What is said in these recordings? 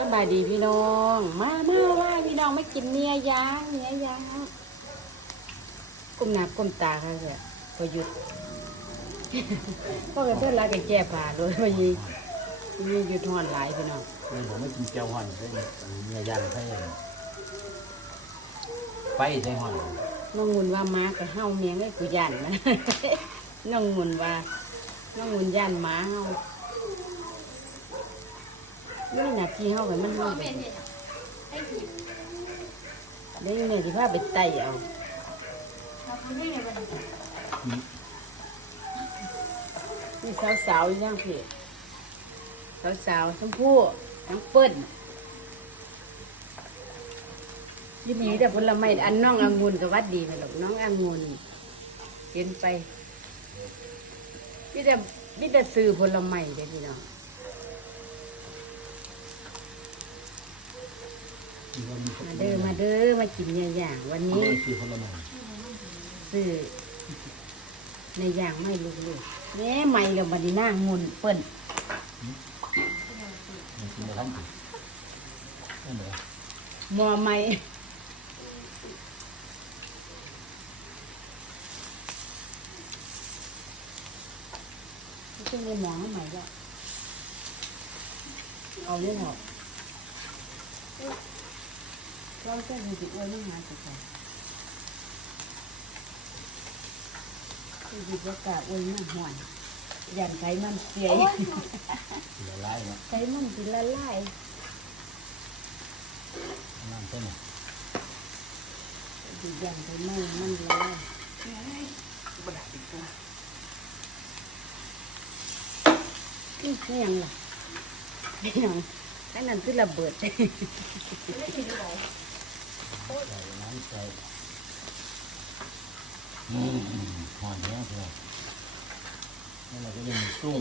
สบายดีพี่น้อง มามาว่าพี่น้องไม่กินเนื้อย่างเนื้อย่างก้มหน้าก้มตาค่ะเถอะพอหยุดพ่อกับเพื่อนรักกันแก้ผ้าเลยวันนี้มีหยุดหอนหลายพี่น้องนี่ผมไม่กินเจียวห่อนใช่ไหมเนื้อย่างใช่ไฟใช่ห่อนน้องงุนว่าม้ากับเฮาเมียงไอ้กูยันนะน้องงุนว่าน้องงุนยันม้าเฮา นี่หน้าที่เฮาไปมันเฮาไปได้แม่ที่พาไปไต่เอานี่สาวๆอยู่ย่างพี่สาวๆชมพู่น้งเปิ้ลยินดีแต่ผลไม้อันน้ององุ่นกับวัดดีไปหรอกน้ององุ่นเห็นไปนี่แต่นี่แต่ซื้อผลไม้เด้พี่น้อง มาเด้อมาเด้อมากินเนื้อย่าง วันนี้คือคนละหนึ่งซื้อในอย่างไม่ลูกๆแหน่ใหม่กับบันนี้หน้างุนเปิ้ลมันกินได้ทั้งปีนั่นเหรอหมัวใหม่ไม่ใช่ในหมอใหม่แล้วเอาเรื่องห รอกเราจะดูดิอ้วนไม่หาสิค่ะดูดิประกาศอ้วนไม่ห่วนยันไขมันเสียกินละลายเนาะไขมันกินละลายน้ำเส้นดูยันไขมันมันละลายนี่ไม่ยังล่ะไม่ยังไอ้นั่นคือระเบิด ใส่น้ำใส่อืมหอนเนี้ยเพื่อนนั่เราก็จะมีกุ้ง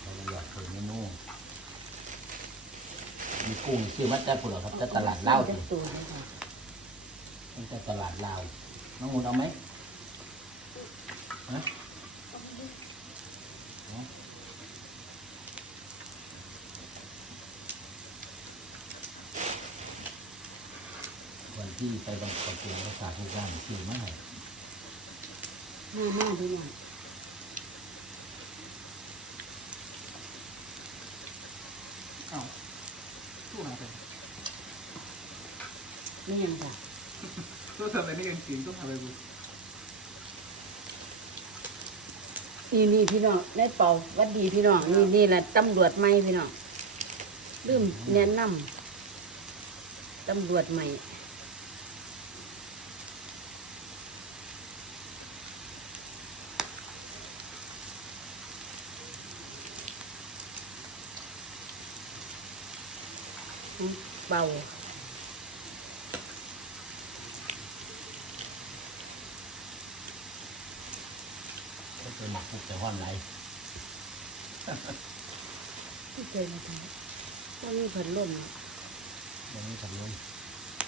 ใครอยากเปิดเมนูมีกุ้งซื้อมาจากปุ๋ยครับจากตลาดเล่าวสิตัวเลยค่ะตั้งแต่ตลาดลาวน้องมูลเอาไหมฮะเอา วันที่ไปบางกอกเกียงภาษาผู้การคือมากห้ามากพี่น้องอ้าวตู้ไหนไปไม่ยังค่ะตู้ทำอะไรนี่กันกินตู้ทำอะไรบุนี่นี่พี่น้องได้เป่าหวัดดีพี่น้องนี่นี่แหละตำรวจใหม่พี่น้องลืมแนะนำตำรวจใหม่ เบาก็เป็นหมักปุกแต่ห้อนไหลที่เจอมาทำก็มีพัดลมวันนี้ทำลม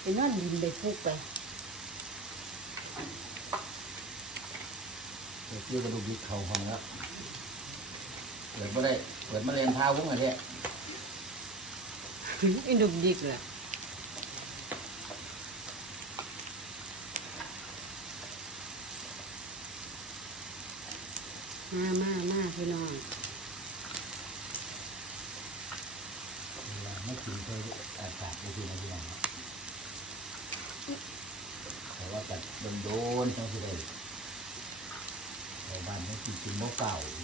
ไปนอนดินไปฟุกไปเปิดเยื่อกระดูกดิบเข่าห้องแล้วเปิดไม่ได้ เปิดมะเร็งเท้าพวกมันเนี่ย ไอ้ดุกดิกล่ะมามามาพี่น้องไม่กินเคยอากาศไม่กินอะไรอย่างเงี้ยแต่ว่าจะโดนโดนๆต้องสิได้แต่บ้านไม่กินกินเก่าให้ให้ให้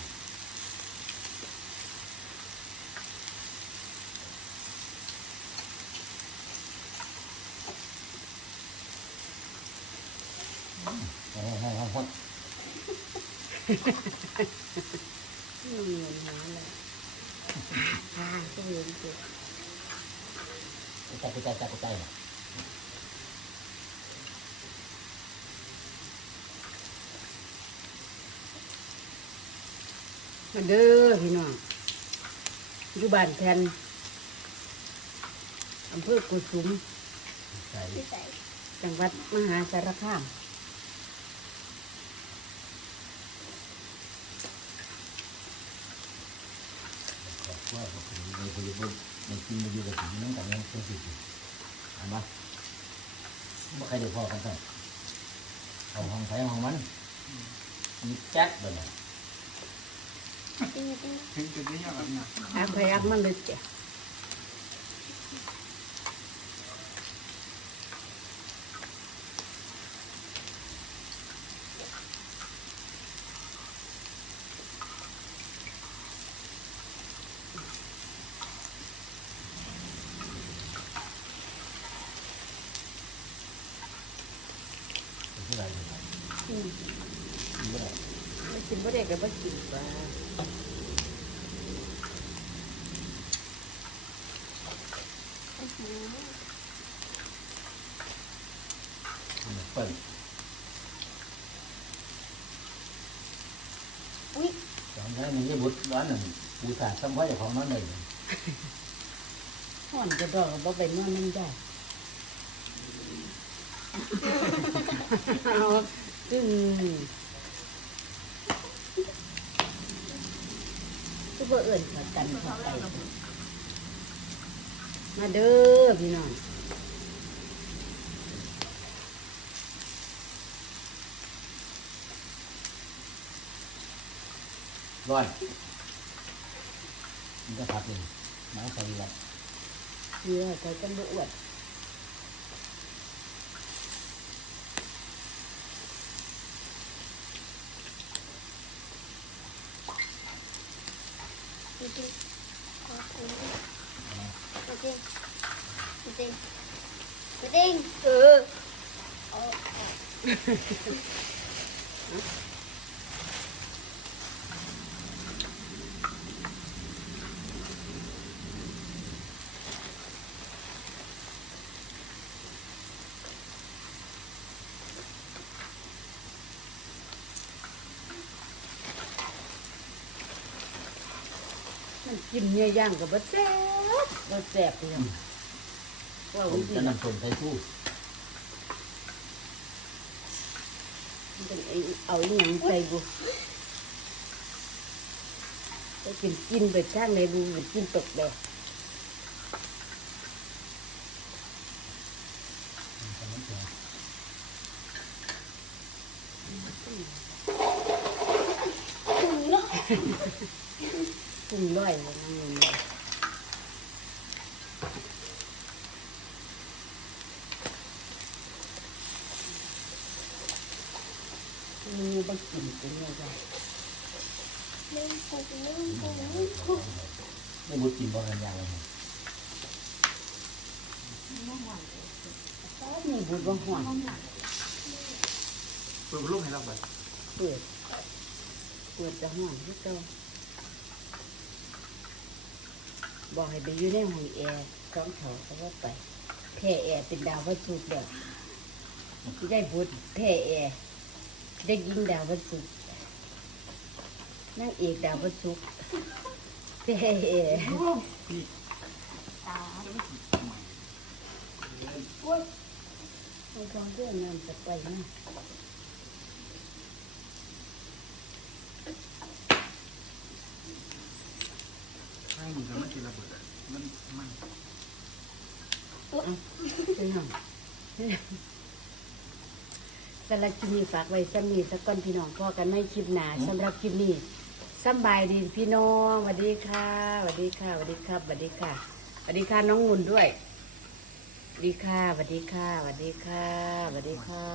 ให้ ไม่มีเงินหาเลยหาก็เรียนเก็บไปใจไปใจไปใจมาเด้อพี่น้องอยู่บ้านแทนอำเภอกุสุมใจจังหวัดมหาสารคาม ขอบคุณก็คือในคุยบนในกินมาอยู่กับสิ่งนั้นกันนั้นเป็นสิ่งเห็นปะไม่ใครเดี๋ยวพอกันสั่งเอาห้องไทยห้องมันมีแจ๊กแบบนี้ ถึงจะได้ยังไงเนี่ยอักไปอักมันเลยจ้ะ เป็นที่ไรเลย อืม มีอะ ไม่กินบ่ได้ก็บ่กินว่าเปิดอุ้ยจำได้มันยี่บุตรร้านหนึ่งบูชาสมัยของมันเลยห่อนก็ดอกก็บ่ไปนอนนั่นได้เอาซึ่งเอื่นเข้าไปมาเด้อพี่น้องร้อยมันก็ผัด เองไม้ใส่ละเยอะใส่กันบ่อวดจริงจริ งจริงจริงจริงเออ มัน กินเนื้อย่างก็บ่แซ่บบ่แซ่บพี่น้องว่าผวิมธีจะนำส่งใส่ตู้มันเป็นไอ้เอาอีหยังใส่บุก็กินกินไปช่างในบุมันกินตกเลย เนาะ ปรุงร้อยเลยนะเงินเนี่ยมีบาง กินเป็นยังไงเล่นปุ๊บเล่นปุ๊บเล่นปุ๊บไม่บุตรกินบ่กันยาวเลยมีบุญบางห่วงเปิดลูกให้เราไปเปิดเปิดจะห่วงที่เจ้าบอกให้ไปอยู่ในห้องแอร์สองแถวเขาว่าไปแพ่แอร์เป็นดาววัตถุเดียวที่ได้บุญแพ่แอร์ ได้ยิงดาววัตถุนางเอกดาววัตถุแพ่แอร์ตาเอาทองเรื่องนั้นจะไปนะให้หนูจะไม่กินระเบิดมันมันไปหน่อย สำหรับคลิปนี้ฝากไว้ซัมมี่สักก้อนพี่น้องพ่อกันไม่คลิปหนาสำหรับคลิปนี้สบายดีพี่น้องสวัสดีค่ะสวัสดีค่ะสวัสดีครับสวัสดีค่ะสวัสดีค่ะน้องงุ่นด้วยสวัสดีค่ะสวัสดีค่ะสวัสดีค่ะสวัสดีค่ะ